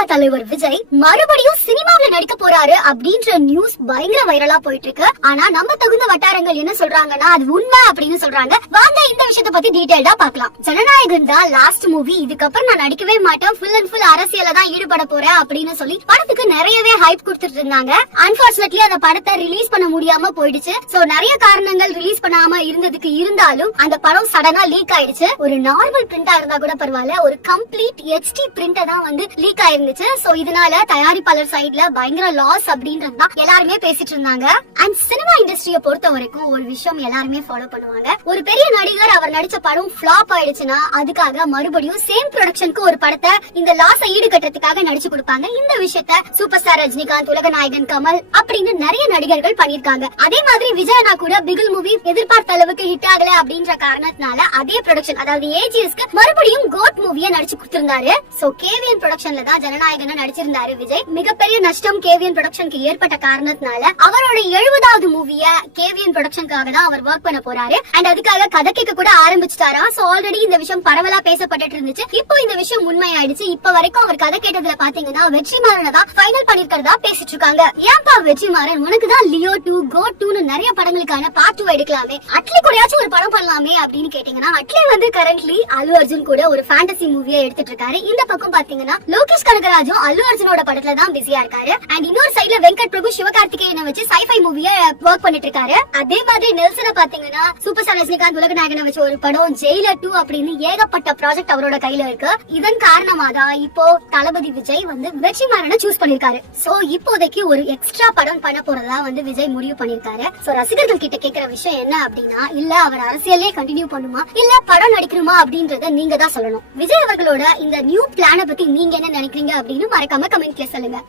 திமுக தலைவர் விஜய் மறுபடியும் சினிமாவில் நடிக்க போறாரு அப்படின்ற நியூஸ் பயங்கர வைரலா போயிட்டு இருக்கு. ஆனா நம்ம தகுந்த வட்டாரங்கள் என்ன சொல்றாங்கன்னா அது உண்மை அப்படின்னு சொல்றாங்க. வாங்க இந்த விஷயத்தை பத்தி டீடைல்டா பார்க்கலாம். ஜனநாயகன் தான் லாஸ்ட் மூவி, இதுக்கப்புறம் நான் நடிக்கவே மாட்டேன், ஃபுல் அண்ட் ஃபுல் அரசியல தான் ஈடுபட போறேன் அப்படின்னு சொல்லி படத்துக்கு நிறையவே ஹைப் கொடுத்துட்டு இருந்தாங்க. அன்பார்ச்சுனேட்லி அந்த படத்தை ரிலீஸ் பண்ண முடியாம போயிடுச்சு. சோ நிறைய காரணங்கள் ரிலீஸ் பண்ணாம இருந்ததுக்கு இருந்தாலும் அந்த படம் சடனா லீக் ஆயிடுச்சு. ஒரு நார்மல் பிரிண்டா இருந்தா கூட பரவாயில்ல, ஒரு கம்ப்ளீட் HD பிரிண்ட் தான் வந்து லீக் ஆயிருந்துச்சு. சோ இதனால தயாரிப்பாளர் சைடுல பயங்கர லாஸ் அப்படின்றது தான் எல்லாருமே பேசிட்டு இருந்தாங்க. அண்ட் சினிமா இண்டஸ்ட்ரிய பொறுத்த வரைக்கும் ஒரு விஷயம் எல்லாருமே ஃபாலோ பண்ணுவாங்க. ஒரு பெரிய நடிகர் அவர் நடிச்ச படம் ஃபிளாப் ஆயிடுச்சுன்னா அதுக்காக மறுபடியும் சேம் ப்ரொடக்ஷனுக்கு ஒரு படத்தை இந்த லாஸை ஈடுகட்டுறதுக்காக நடிச்சு கொடுப்பாங்க. இந்த விஷயத்த சூப்பர் ஸ்டார் ரஜினிகாந்த், உலக நாயகன் கமல் அப்படின்னு நிறைய நடிகர்கள் பண்ணிருக்காங்க. அதே மாதிரி விஜயனா கூட பிகில் மூவி எதிர்பார்த்த அளவுக்கு ஹிட் ஆகல அப்படின்ற காரணத்தினால அதே ப்ரொடக்ஷன் அதாவது AGSக்கு மறுபடியும் கோட் மூவியை நடிச்சு கொடுத்திருந்தாரு. சோ KVN ப்ரொடக்ஷன்ல தான் ஜனநாயகன் நடிச்சிருந்தாரு விஜய். மிகப்பெரிய நஷ்டம் KVN ப்ரொடக்ஷனுக்கு ஏற்பட்ட காரணத்தினால அவரோட 70வது மூவிய KVN ப்ரொடக்ஷனுக்காக தான் அவர் ஒர்க் பண்ண போறாரு. அண்ட் அதுக்காக கதை கேட்க கூட ஆரம்பிச்சிட்டாரா. சோ ஆல்ரெடி இந்த விஷயம் பரவலா பேசப்பட்டு இருந்துச்சு. இப்போ இந்த விஷயம் உண்மையாயிடுச்சு. இப்ப வரைக்கும் அவர் கதை கேட்டதுல பாத்தீங்கன்னா வெற்றிமாறனை தான் ஃபைனல் பண்ணிருக்கிறதா பேசிட்டு இருக்காங்க. ஏன்பா வெற்றிமாறன், உனக்கு தான் லியோ 2, கோட் 2னு நிறைய படங்களுக்கான பார்ட் 2 எடுக்கலாமே, அட்லி கூடயாச்சும் ஒரு படம் பண்ணலாமே அப்படின்னு கேட்டீங்கன்னா அட்லி வந்து கரண்ட்லி அல்லு அர்ஜுன் கூட ஒரு ஃபேண்டசி மூவியை எடுத்துட்டு இருக்காரு. இந்த பக்கம் பாத்தீங்கன்னா லோகேஷ் கனகராஜும் அல்லு அர்ஜுனோட படத்துல தான் பிஸியா இருக்காரு. அண்ட் இன்னொரு சைடுல வெங்கட் பிரபு சிவகார்த்திகேயனை வச்சு சைஃபை மூவியை ஒர்க் பண்ணிட்டு இருக்காரு. அதே மாதிரி நெல்சனை பாத்தீங்கன்னா சூப்பர் ஸ்டார் ரஜினிகாந்த், உலக நாயகனை வச்சு ஒரு படம் ஜெயிலர் 2 அப்படின்னு ஏகப்பட்ட ப்ராஜெக்ட் அவரோட கையில இருக்கு. இதன் காரணமா தான் இப்போ தளபதி விஜய் வந்து வெற்றிமாறனை சூஸ் பண்ணிருக்காரு. சோ இப்போதைக்கு ஒரு எக்ஸ்ட்ரா படம் பண்ண போறதா வந்து விஜய் முடிவு பண்ணிருக்காரு. சோ ரசிகர்கள் கிட்ட கேக்குற விஷயம் என்ன அப்படின்னா, இல்ல அவர் அரசியலே கண்டினியூ பண்ணுமா இல்ல படம் நடிக்கணுமா அப்படின்றத நீங்க தான் சொல்லணும். விஜய் அவர்களோட இந்த நியூ பிளான பத்தி நீங்க என்ன நினைக்கிறீங்க அப்படின்னு மறக்காம கமெண்ட்ல சொல்லுங்க.